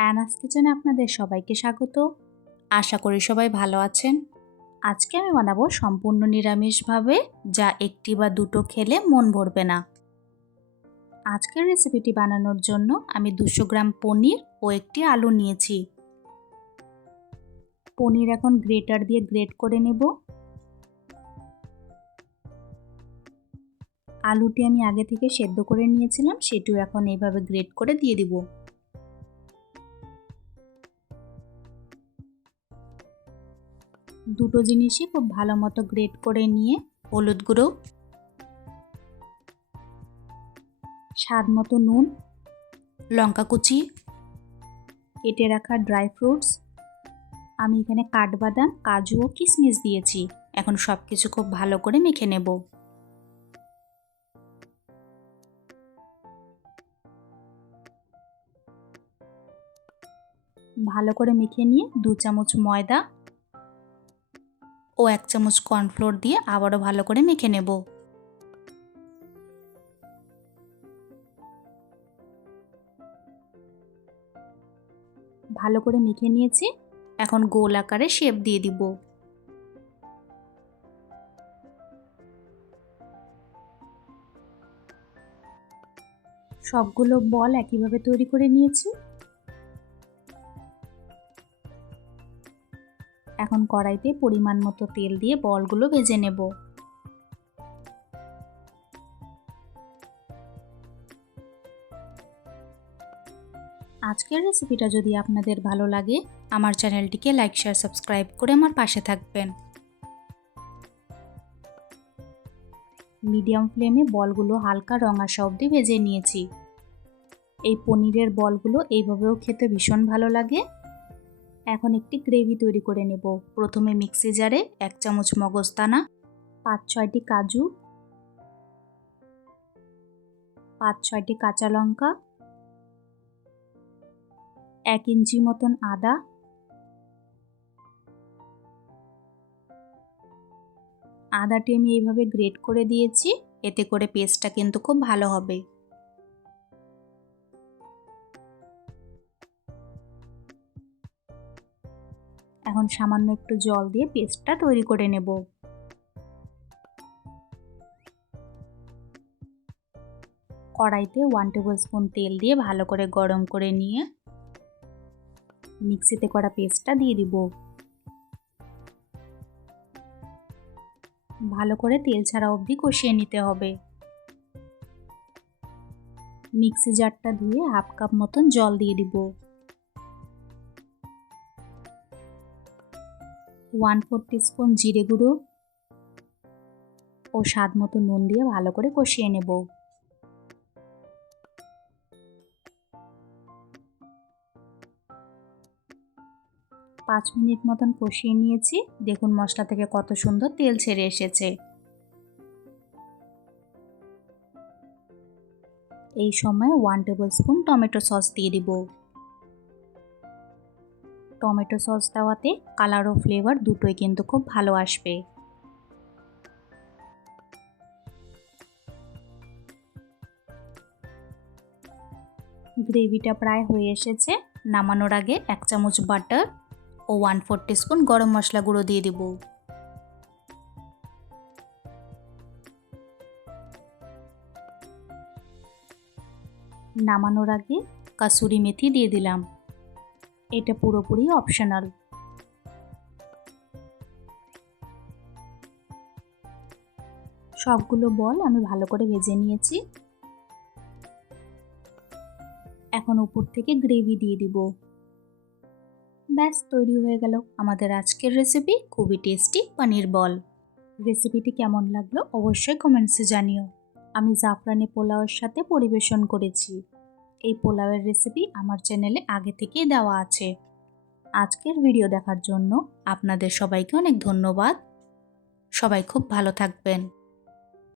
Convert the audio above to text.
অ্যানাস কিচেনে আপনাদের সবাইকে স্বাগত। আশা করি সবাই ভালো আছেন। আজকে আমি বানাবো সম্পূর্ণ নিরামিষভাবে, যা একটি বা দুটো খেলে মন ভরবে না। আজকের রেসিপিটি বানানোর জন্য আমি দুশো গ্রাম পনির ও একটি আলু নিয়েছি। পনির এখন গ্রেটার দিয়ে গ্রেট করে নেব। আলুটি আমি আগে থেকে সেদ্ধ করে নিয়েছিলাম, সেটিও এখন এইভাবে গ্রেট করে দিয়ে দিব। দুটো জিনিসই খুব ভালো মতো গ্রেট করে নিয়ে হলুদ গুঁড়ো, স্বাদ মতো নুন, লঙ্কা কুচি, কেটে রাখা ড্রাই ফ্রুটস। আমি এখানে কাঠবাদাম, কাজু ও কিশমিশ দিয়েছি। এখন সব কিছু খুব ভালো করে মেখে নেব। ভালো করে মেখে নিয়ে দু চামচ ময়দা ও এক চামচ কর্নফ্লোর দিয়ে আবারও ভালো করে মেখে নেব। ভালো করে মেখে নিয়েছি। এখন গোল আকারে শেপ দিয়ে দিব। সবগুলো বল একইভাবে তৈরি করে নিয়েছি। এখন কড়াইতে পরিমাণ মতো তেল দিয়ে বলগুলো ভেজে নেব। আজকের রেসিপিটা যদি আপনাদের ভালো লাগে, আমার চ্যানেলটিকে লাইক, শেয়ার, সাবস্ক্রাইব করে আমার পাশে থাকবেন। মিডিয়াম ফ্লেমে বলগুলো হালকা রঙাশা অবধি ভেজে নিয়েছি। এই পনিরের বলগুলো এইভাবেও খেতে ভীষণ ভালো লাগে। এখন একটি গ্রেভি তৈরি করে নেব। প্রথমে মিক্সি জারে এক চামচ মগজদানা পাঁচ ছয়টি কাজু, পাঁচ ছয়টি কাঁচা লঙ্কা, এক ইঞ্চি মতন আদা, আদাটি আমি এইভাবে গ্রেট করে দিয়েছি। এতে করে পেস্টটা কিন্তু খুব ভালো হবে। এখন সামান্য একটু জল দিয়ে পেস্টটা তৈরি করে নেব। কড়াইতে ওয়ান টেবিল স্পুন তেল দিয়ে ভালো করে গরম করে নিয়ে মিক্সিতে করা পেস্টটা দিয়ে দিব। ভালো করে তেল ছাড়া অবধি কষিয়ে নিতে হবে। মিক্সি জারটা ধুয়ে হাফ কাপ মতন জল দিয়ে দিব। ওয়ান ফোর স্পুন জিরে গুঁড়ো ও স্বাদ মতো নুন দিয়ে ভালো করে কষিয়ে নেব। পাঁচ মিনিট মতন কষিয়ে নিয়েছি। দেখুন মশলা থেকে কত সুন্দর তেল ছেড়ে এসেছে। এই সময় one tablespoon tomato sauce দিয়ে দিব। টমেটো সস দেওয়াতে কালার ও ফ্লেভার দুটোই কিন্তু খুব ভালো আসবে। গ্রেভিটা প্রায় হয়ে এসেছে। নামানোর আগে এক চামচ বাটার ও one four spoon garam masala গুঁড়ো দিয়ে দেব। নামানোর আগে কাসুরি মেথি দিয়ে দিলাম। এটা পুরোপুরি অপশনাল সবগুলো বল আমি ভালো করে ভেজে নিয়েছি। এখন উপর থেকে গ্রেভি দিয়ে দিব। ব্যাস, তৈরি হয়ে গেল আমাদের আজকের রেসিপি খুবই টেস্টি পনির বল। রেসিপিটি কেমন লাগল অবশ্যই কমেন্টসে জানিও। আমি জাফরানি পোলাওয়ের সাথে পরিবেশন করেছি। এই পোলাওয়ের রেসিপি আমার চ্যানেলে আগে থেকেই দেওয়া আছে। আজকের ভিডিও দেখার জন্য আপনাদের সবাইকে অনেক ধন্যবাদ। সবাই খুব ভালো থাকবেন।